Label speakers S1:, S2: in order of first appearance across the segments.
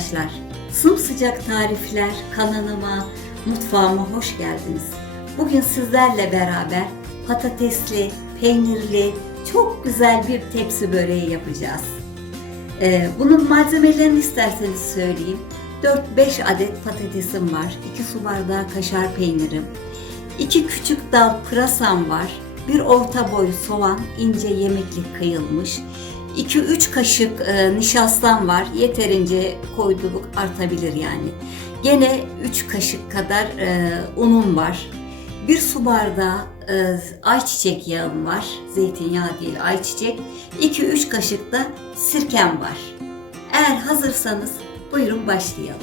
S1: Arkadaşlar. Sımsıcak tarifler kanalıma, mutfağıma hoş geldiniz. Bugün sizlerle beraber patatesli, peynirli, çok güzel bir tepsi böreği yapacağız. Ee, bunun malzemelerini isterseniz söyleyeyim. 4-5 adet patatesim var, 2 su bardağı kaşar peynirim, 2 küçük dal pırasam var, bir orta boy soğan ince yemeklik kıyılmış, 2-3 kaşık e, nişastam var. Yeterince koyduluk artabilir yani. Gene 3 kaşık kadar e, unum var. Bir su bardağı e, ayçiçek yağım var. Zeytinyağı değil ayçiçek. 2-3 kaşık da sirkem var. Eğer hazırsanız buyurun başlayalım.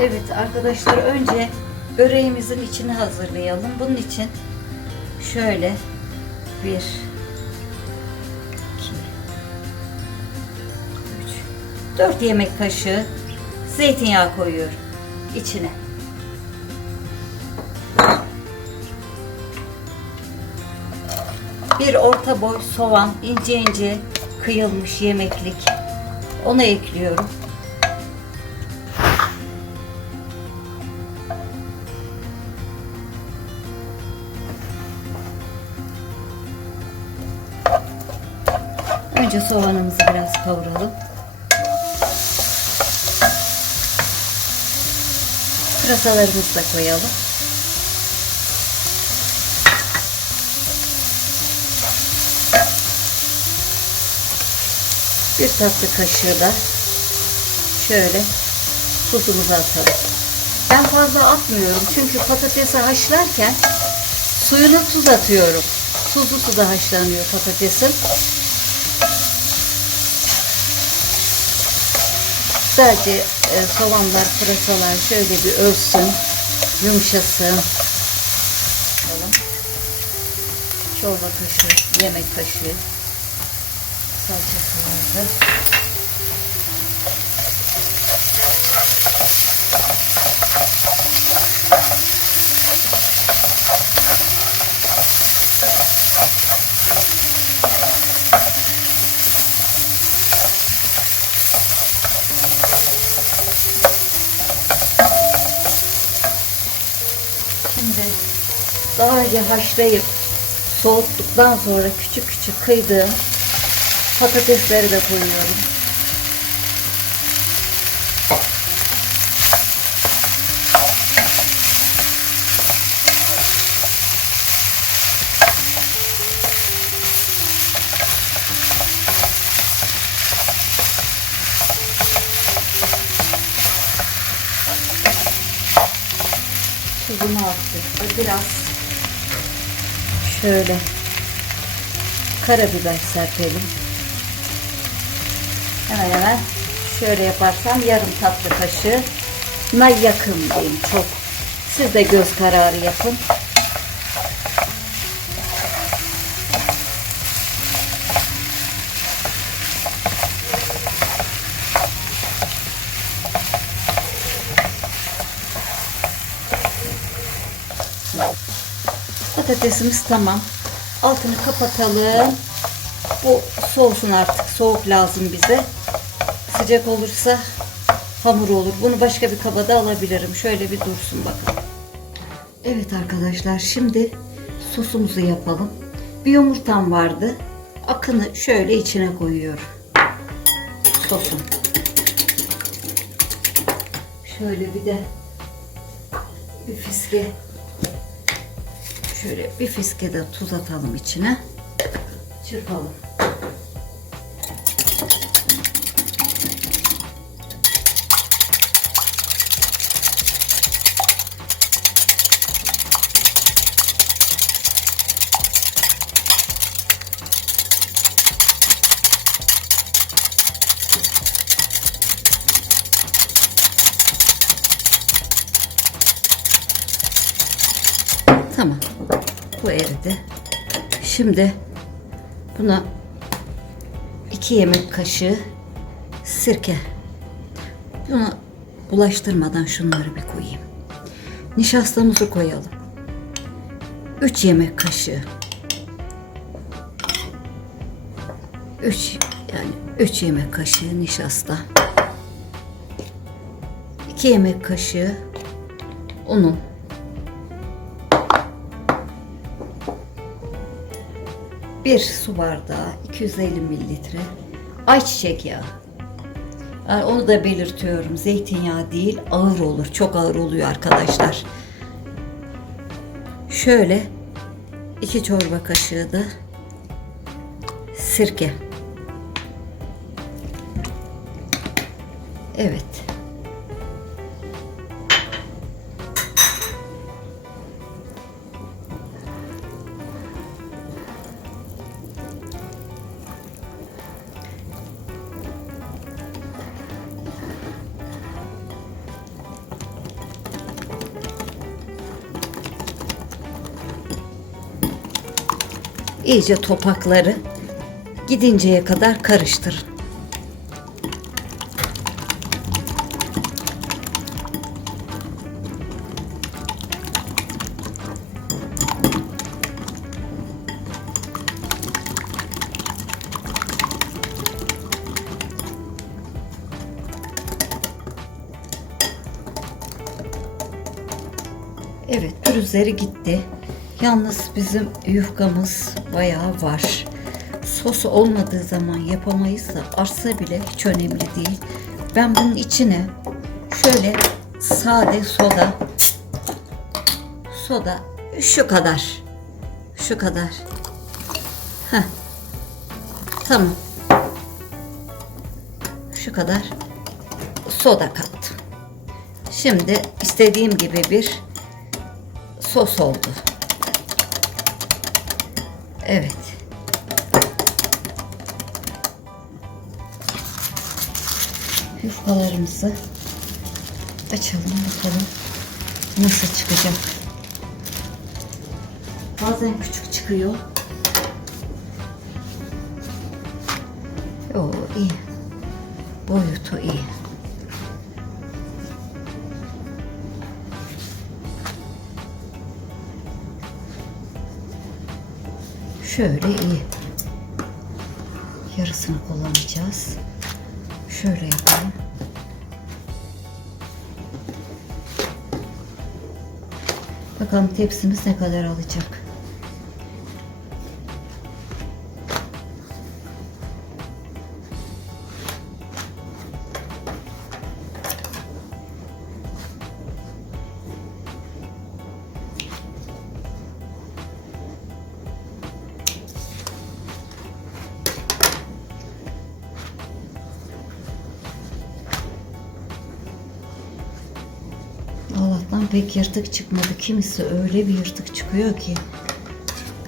S1: Evet arkadaşlar önce böreğimizin içini hazırlayalım. Bunun için şöyle bir iki üç dört yemek kaşığı zeytinyağı koyuyorum içine. Bir orta boy soğan ince ince kıyılmış yemeklik onu ekliyorum. Önce soğanımızı biraz kavuralım. Pırasalarımızı da koyalım. Bir tatlı kaşığı da şöyle tuzumuzu atalım. Ben fazla atmıyorum çünkü patatesi haşlarken suyunu tuz atıyorum. Tuzlu suda haşlanıyor patatesim. Sadece e, soğanlar, pırasalar şöyle bir ölsün, yumuşasın. Çorba kaşığı, yemek kaşığı salçası vardı. Şimdi önce haşlayıp soğuttuktan sonra küçük küçük kıydığım patatesleri de koyuyorum. Tuzumu attık. Biraz şöyle karabiber serpelim. Hemen hemen şöyle yaparsam yarım tatlı kaşığı na yakın diyeyim çok. Siz de göz kararı yapın. Patatesimiz tamam. Altını kapatalım. Bu soğusun artık. Soğuk lazım bize. Sıcak olursa hamur olur. Bunu başka bir kabada alabilirim. Şöyle bir dursun bakın. Evet arkadaşlar şimdi sosumuzu yapalım. Bir yumurtam vardı. Akını şöyle içine koyuyorum. Sosun. Şöyle bir de bir fiske Şöyle bir fiske de tuz atalım içine. Çırpalım. Tamam. Bu eridi. Şimdi buna 2 yemek kaşığı sirke. Bunu bulaştırmadan şunları bir koyayım. Nişastamızı koyalım. 3 yemek kaşığı. 3 yani 3 yemek kaşığı nişasta. 2 yemek kaşığı unun. 1 su bardağı 250 mililitre ayçiçek yağı. Yani onu da belirtiyorum. Zeytinyağı değil ağır olur. Çok ağır oluyor arkadaşlar. Şöyle 2 çorba kaşığı da sirke. Evet. İyice topakları gidinceye kadar karıştırın. Evet pürüzleri gitti. Yalnız bizim yufkamız bayağı var. Sos olmadığı zaman yapamayız da artsa bile hiç önemli değil. Ben bunun içine şöyle sade soda soda şu kadar şu kadar Heh. tamam şu kadar soda kattım. Şimdi istediğim gibi bir sos oldu. Evet. Yufkalarımızı açalım bakalım nasıl çıkacak. Bazen küçük çıkıyor. Oo iyi. Boyutu iyi. Şöyle iyi. Yarısını kullanacağız. Şöyle yapalım. Bakalım tepsimiz ne kadar alacak. Pek yırtık çıkmadı. Kimisi öyle bir yırtık çıkıyor ki.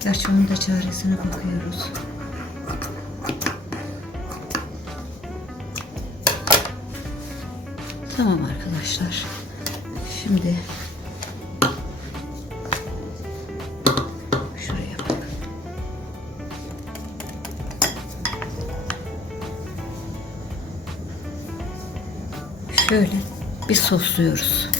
S1: Gerçi onun da çaresine bakıyoruz. Tamam arkadaşlar. Şimdi şuraya bak. Şöyle bir sosluyoruz.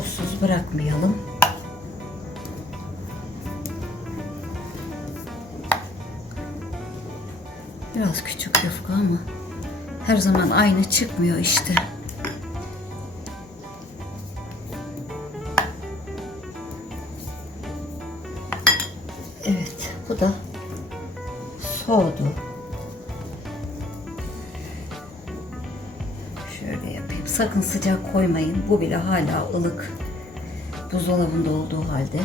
S1: Sossuz bırakmayalım. Biraz küçük yufka ama her zaman aynı çıkmıyor işte. Sakın sıcak koymayın. Bu bile hala ılık. Buzdolabında olduğu halde.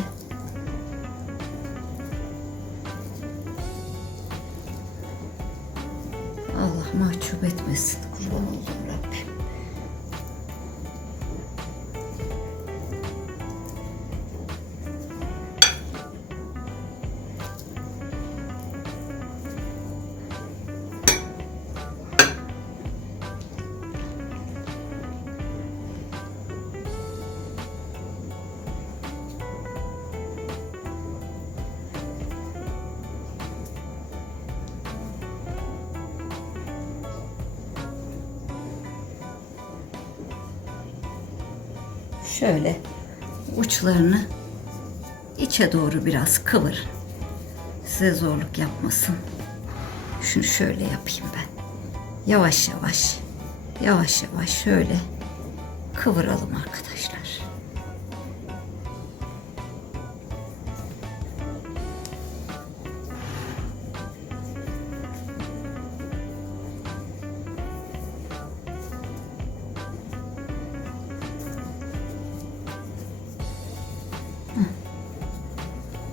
S1: Allah mahcup etmesin. Kurban oldum Rabbim. Şöyle uçlarını içe doğru biraz kıvır. Size zorluk yapmasın. Şunu şöyle yapayım ben. Yavaş yavaş, yavaş yavaş şöyle kıvıralım arkadaşlar.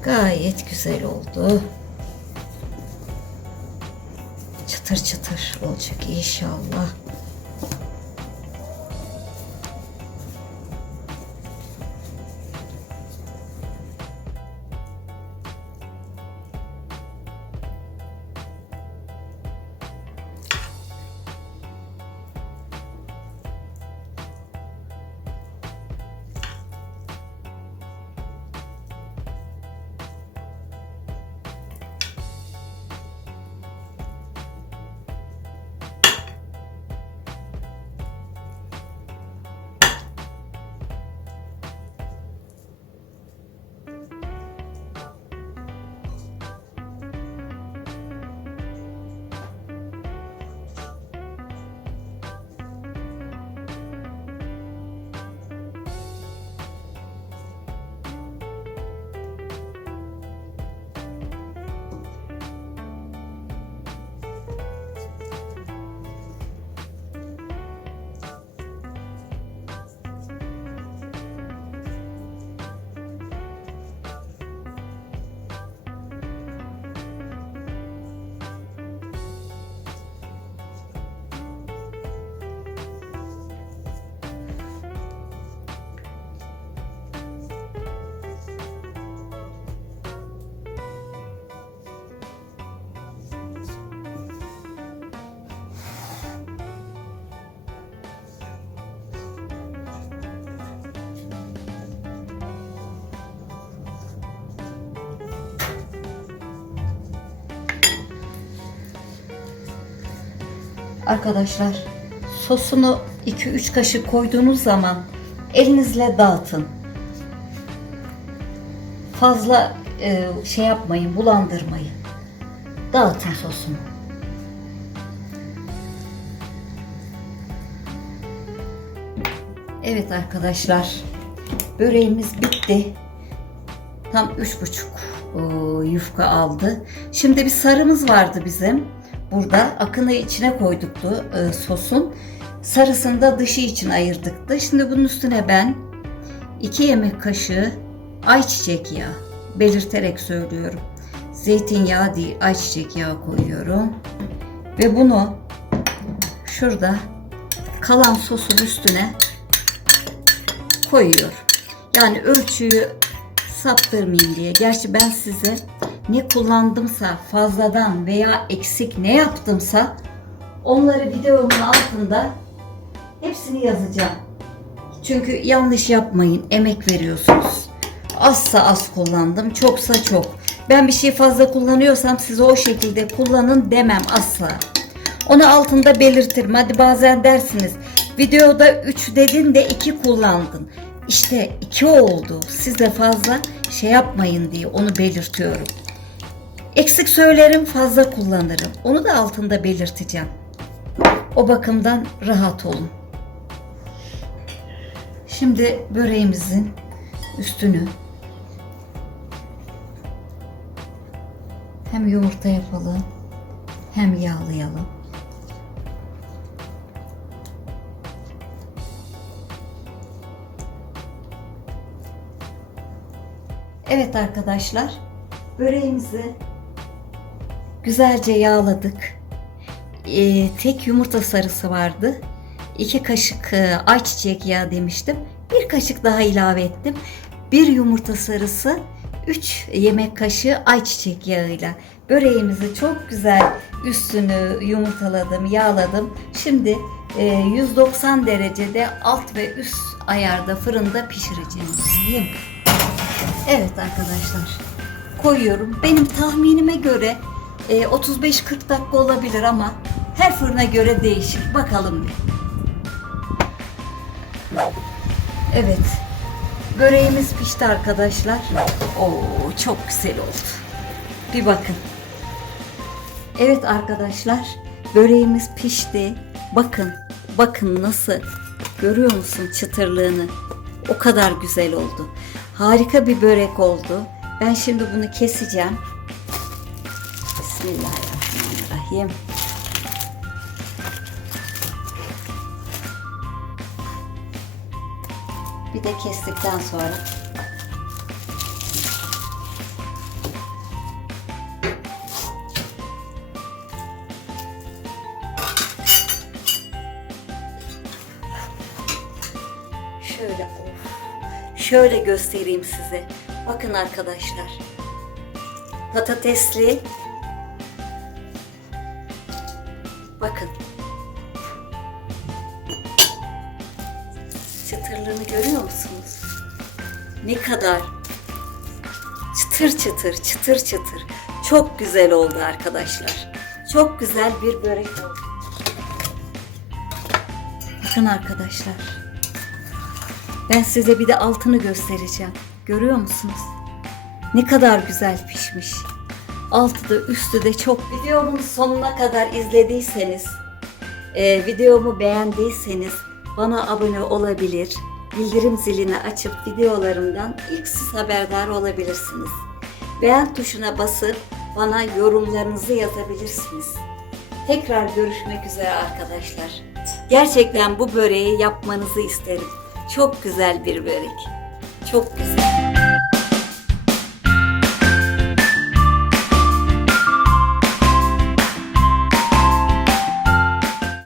S1: Gayet güzel oldu. Çıtır çıtır olacak inşallah. Arkadaşlar sosunu 2-3 kaşık koyduğunuz zaman elinizle dağıtın. Fazla e, şey yapmayın, bulandırmayın. Dağıtın sosunu. Evet arkadaşlar, böreğimiz bitti. Tam üç buçuk e, yufka aldı. Şimdi bir sarımız vardı bizim. Burada akını içine koyduktu e, sosun. Sarısını da dışı için ayırdıktı. Şimdi bunun üstüne ben 2 yemek kaşığı ayçiçek yağı belirterek söylüyorum. Zeytinyağı değil ayçiçek yağı koyuyorum. Ve bunu şurada kalan sosun üstüne koyuyorum. Yani ölçüyü saptırmayayım diye. Gerçi ben size ne kullandımsa fazladan veya eksik ne yaptımsa onları videomun altında hepsini yazacağım. Çünkü yanlış yapmayın, emek veriyorsunuz. Azsa az kullandım, çoksa çok. Ben bir şey fazla kullanıyorsam size o şekilde kullanın demem asla. Onu altında belirtirim. Hadi bazen dersiniz. Videoda 3 dedin de 2 kullandın. İşte 2 oldu. Siz de fazla şey yapmayın diye onu belirtiyorum. Eksik söylerim, fazla kullanırım. Onu da altında belirteceğim. O bakımdan rahat olun. Şimdi böreğimizin üstünü hem yumurta yapalım hem yağlayalım. Evet arkadaşlar, böreğimizi güzelce yağladık. Ee, tek yumurta sarısı vardı. İki kaşık e, ayçiçek yağı demiştim. Bir kaşık daha ilave ettim. Bir yumurta sarısı, 3 yemek kaşığı ayçiçek yağıyla böreğimizi çok güzel üstünü yumurtaladım, yağladım. Şimdi e, 190 derecede alt ve üst ayarda fırında pişireceğim. Evet arkadaşlar koyuyorum. Benim tahminime göre 35-40 dakika olabilir ama her fırına göre değişir. Bakalım bir. Evet. Böreğimiz pişti arkadaşlar. Oo çok güzel oldu. Bir bakın. Evet arkadaşlar, böreğimiz pişti. Bakın, bakın nasıl. Görüyor musun çıtırlığını? O kadar güzel oldu. Harika bir börek oldu. Ben şimdi bunu keseceğim. Bismillahirrahmanirrahim. Bir de kestikten sonra Şöyle. Şöyle göstereyim size. Bakın arkadaşlar. Patatesli. Bakın. Çıtırlığını görüyor musunuz? Ne kadar çıtır çıtır, çıtır çıtır. Çok güzel oldu arkadaşlar. Çok güzel bir börek oldu. Bakın arkadaşlar. Ben size bir de altını göstereceğim. Görüyor musunuz? Ne kadar güzel pişmiş. Altı da üstü de çok. Videomun sonuna kadar izlediyseniz, e, videomu beğendiyseniz bana abone olabilir, bildirim zilini açıp videolarımdan ilk siz haberdar olabilirsiniz. Beğen tuşuna basıp bana yorumlarınızı yazabilirsiniz. Tekrar görüşmek üzere arkadaşlar. Gerçekten bu böreği yapmanızı isterim. Çok güzel bir börek. Çok güzel.